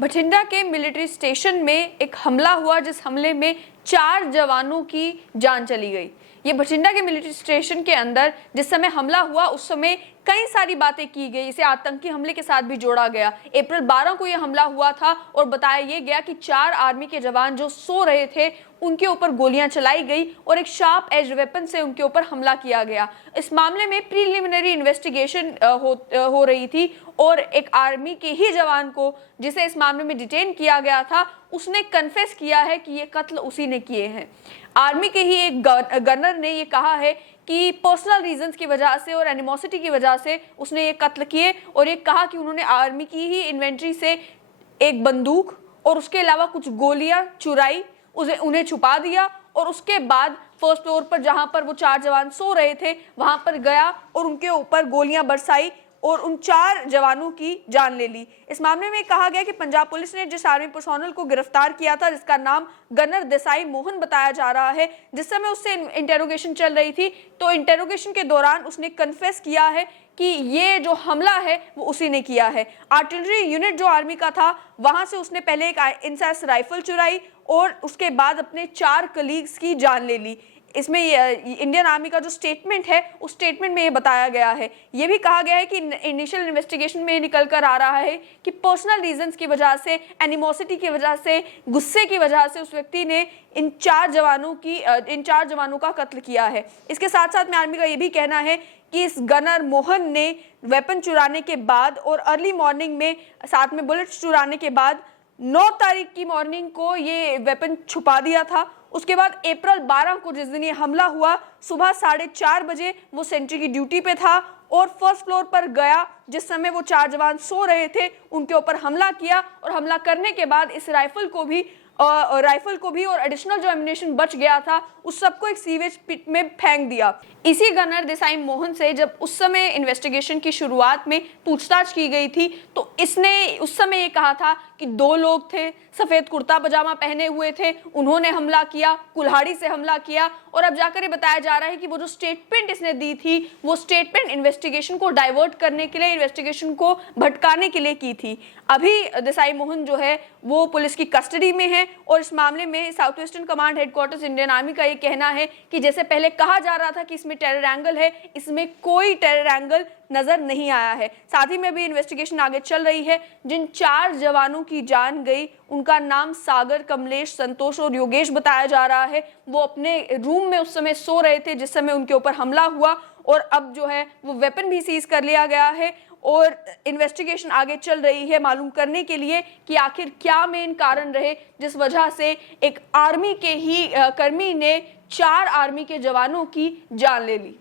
बठिंडा के military station में एक हमला हुआ, जिस हमले में 4 जवानों की जान चली गई। ये बठिंडा के मिलिट्री स्टेशन के अंदर जिस समय हमला हुआ उस समय कई सारी बातें की गई, इसे आतंकी हमले के साथ भी जोड़ा गया। अप्रैल 12 को यह हमला हुआ था और बताया यह गया कि 4 आर्मी के जवान जो सो रहे थे उनके ऊपर गोलियां चलाई गई और एक शार्प एज वेपन से उनके ऊपर हमला किया गया। इस मामले में प्रीलिमिनरी इन्वेस्टिगेशन हो रही थी और एक आर्मी के ही जवान को, जिसे इस मामले में डिटेन किया गया था, उसने कन्फेस किया है कि ये कत्ल उसी ने किए हैं। आर्मी के ही एक गनर ने ये कहा है कि पर्सनल रीजंस की वजह से और एनिमोसिटी की वजह से उसने ये कत्ल किए और ये कहा कि उन्होंने आर्मी की ही इन्वेंट्री से एक बंदूक और उसके अलावा कुछ गोलियां चुराई, उन्हें छुपा दिया और उसके बाद फर्स्ट फ्लोर पर जहां पर वो 4 जवान सो रहे थे वहां पर गया और उनके ऊपर गोलियां बरसाई और उन 4 जवानों की जान ले ली। इस मामले में कहा गया कि पंजाब पुलिस ने जिस आर्मी पर्सोनल को गिरफ्तार किया था, जिसका नाम गनर देसाई मोहन बताया जा रहा है, जिस समय उससे इंटेरोगेशन चल रही थी तो इंटेरोगेशन के दौरान उसने कन्फेस किया है कि ये जो हमला है वो उसी ने किया है। आर्टिलरी यूनिट जो आर्मी का था वहां से उसने पहले एक इंसास राइफल चुराई और उसके बाद अपने 4 कलीग्स की जान ले ली। इसमें इंडियन आर्मी का जो स्टेटमेंट है उस स्टेटमेंट में ये बताया गया है। ये भी कहा गया है कि इनिशियल इन्वेस्टिगेशन में निकल कर आ रहा है कि पर्सनल रीजंस की वजह से, एनिमोसिटी की वजह से, गुस्से की वजह से उस व्यक्ति ने इन 4 जवानों का कत्ल किया है। इसके साथ साथ में आर्मी का ये भी कहना है कि इस गनर मोहन ने वेपन चुराने के बाद और अर्ली मॉर्निंग में साथ में बुलेट्स चुराने के बाद 9 तारीख की मॉर्निंग को ये वेपन छुपा दिया था। उसके बाद अप्रैल 12 को जिस दिन ये हमला हुआ, सुबह 4:30 बजे वो सेंट्री की ड्यूटी पे था और फर्स्ट फ्लोर पर गया जिस समय वो 4 जवान सो रहे थे, उनके ऊपर हमला किया और हमला करने के बाद इस राइफल को भी और एडिशनल जो एम्यूनेशन बच गया था उस सबको एक सीवेज पिट में फेंक दिया। इसी गनर देसाई मोहन से जब उस समय इन्वेस्टिगेशन की शुरुआत में पूछताछ की गई थी तो इसने उस समय ये कहा था कि 2 लोग थे, सफेद कुर्ता पजामा पहने हुए थे, उन्होंने हमला किया, कुल्हाड़ी से हमला किया और अब जाकर ये बताया जा रहा है कि वो जो स्टेटमेंट इसने दी थी वो स्टेटमेंट इन्वेस्टिगेशन को डाइवर्ट करने के लिए, इन्वेस्टिगेशन को भटकाने के लिए की थी। अभी देसाई मोहन जो है वो पुलिस की कस्टडी में है और इस मामले में south western command headquarters Indian army का ये कहना है कि जैसे पहले कहा जा रहा था कि इसमें टेरर एंगल है, इसमें कोई टेरर एंगल नजर नहीं आया है। साथ ही में भी इन्वेस्टिगेशन आगे चल रही है। जिन 4 जवानों की जान गई उनका नाम सागर, कमलेश, संतोष और योगेश बताया जा रहा है। वो अपने रूम में उस समय सो रहे थे जिस समय उनके ऊपर हमला हुआ और अब जो है वो वेपन भी सीज कर लिया गया है और इन्वेस्टिगेशन आगे चल रही है मालूम करने के लिए कि आखिर क्या मेन कारण रहे जिस वजह से एक आर्मी के ही कर्मी ने 4 आर्मी के जवानों की जान ले ली।